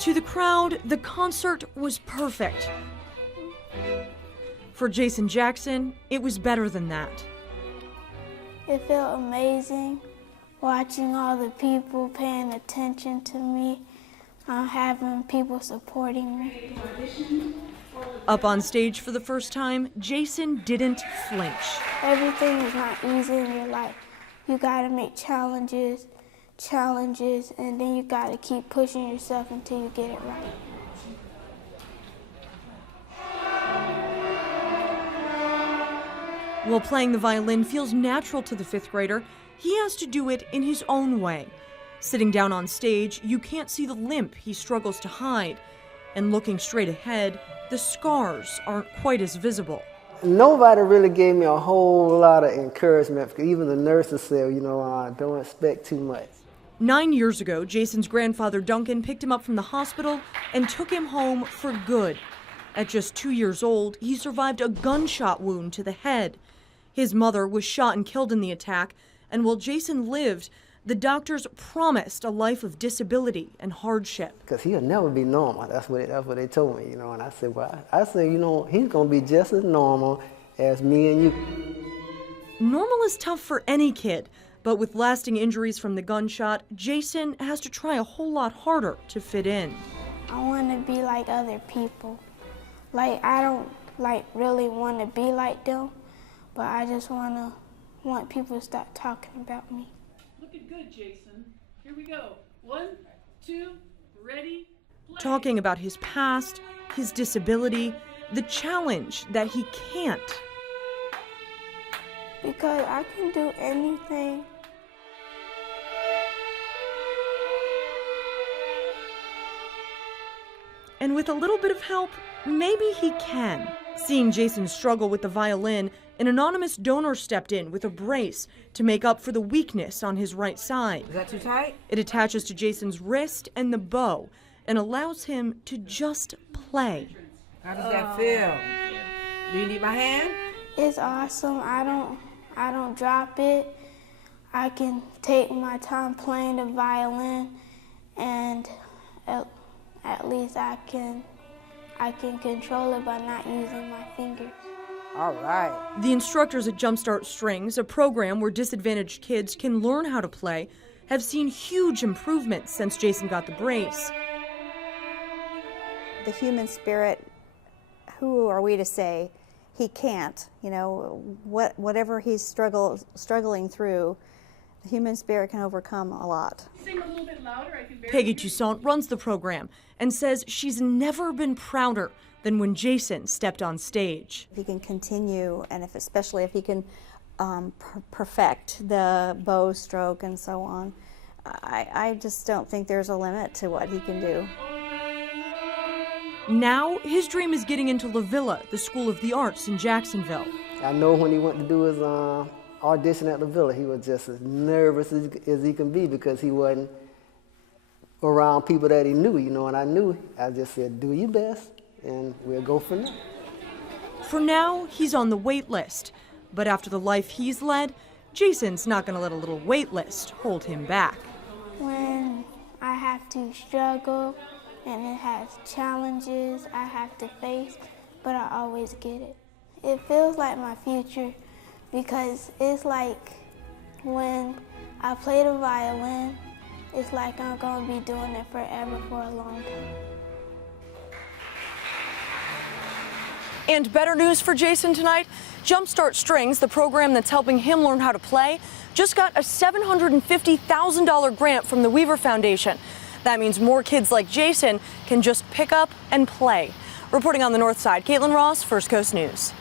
To the crowd, the concert was perfect. For Jason Jackson, it was better than that. It felt amazing watching all the people paying attention to me, having people supporting me. Up on stage for the first time, Jason didn't flinch. Everything is not easy in your life. You gotta make challenges, and then you gotta keep pushing yourself until you get it right. While playing the violin feels natural to the fifth grader, he has to do it in his own way. Sitting down on stage, you can't see the limp he struggles to hide. And looking straight ahead, the scars aren't quite as visible. Nobody really gave me a whole lot of encouragement, because even the nurses said, don't expect too much. 9 years ago, Jason's grandfather Duncan picked him up from the hospital and took him home for good. At just 2 years old, he survived a gunshot wound to the head. His mother was shot and killed in the attack, and while Jason lived, the doctors promised a life of disability and hardship. Because he'll never be normal. That's what they told me, And I said, he's going to be just as normal as me and you. Normal is tough for any kid, but with lasting injuries from the gunshot, Jason has to try a whole lot harder to fit in. I want to be like other people. I don't really want to be like them, but I just want people to stop talking about me. Looking good, Jason. Here we go. 1, 2, ready, play. Talking about his past, his disability, the challenge that he can't. Because I can do anything. And with a little bit of help, maybe he can. Seeing Jason struggle with the violin, an anonymous donor stepped in with a brace to make up for the weakness on his right side. Is that too tight? It attaches to Jason's wrist and the bow and allows him to just play. How does that feel? Do you need my hand? It's awesome. I don't drop it. I can take my time playing the violin, and at least I can control it by not using my fingers. All right. The instructors at Jumpstart Strings, a program where disadvantaged kids can learn how to play, have seen huge improvements since Jason got the brace. The human spirit, who are we to say he can't? Whatever he's struggling through, the human spirit can overcome a lot. Sing a little bit louder. I can barely Peggy hear you. Toussaint runs the program and says she's never been prouder than when Jason stepped on stage. If he can continue, and especially if he can perfect the bow stroke and so on, I just don't think there's a limit to what he can do. Now, his dream is getting into La Villa, the School of the Arts in Jacksonville. I know when he went to do his audition at La Villa, he was just as nervous as he can be, because he wasn't around people that he knew, and I just said, do your best, and we'll go from there. For now, he's on the wait list. But after the life he's led, Jason's not going to let a little wait list hold him back. When I have to struggle and it has challenges I have to face, but I always get it. It feels like my future, because it's like when I play the violin, it's like I'm going to be doing it forever for a long time. And better news for Jason tonight, Jumpstart Strings, the program that's helping him learn how to play, just got a $750,000 grant from the Weaver Foundation. That means more kids like Jason can just pick up and play. Reporting on the North Side, Caitlin Ross, First Coast News.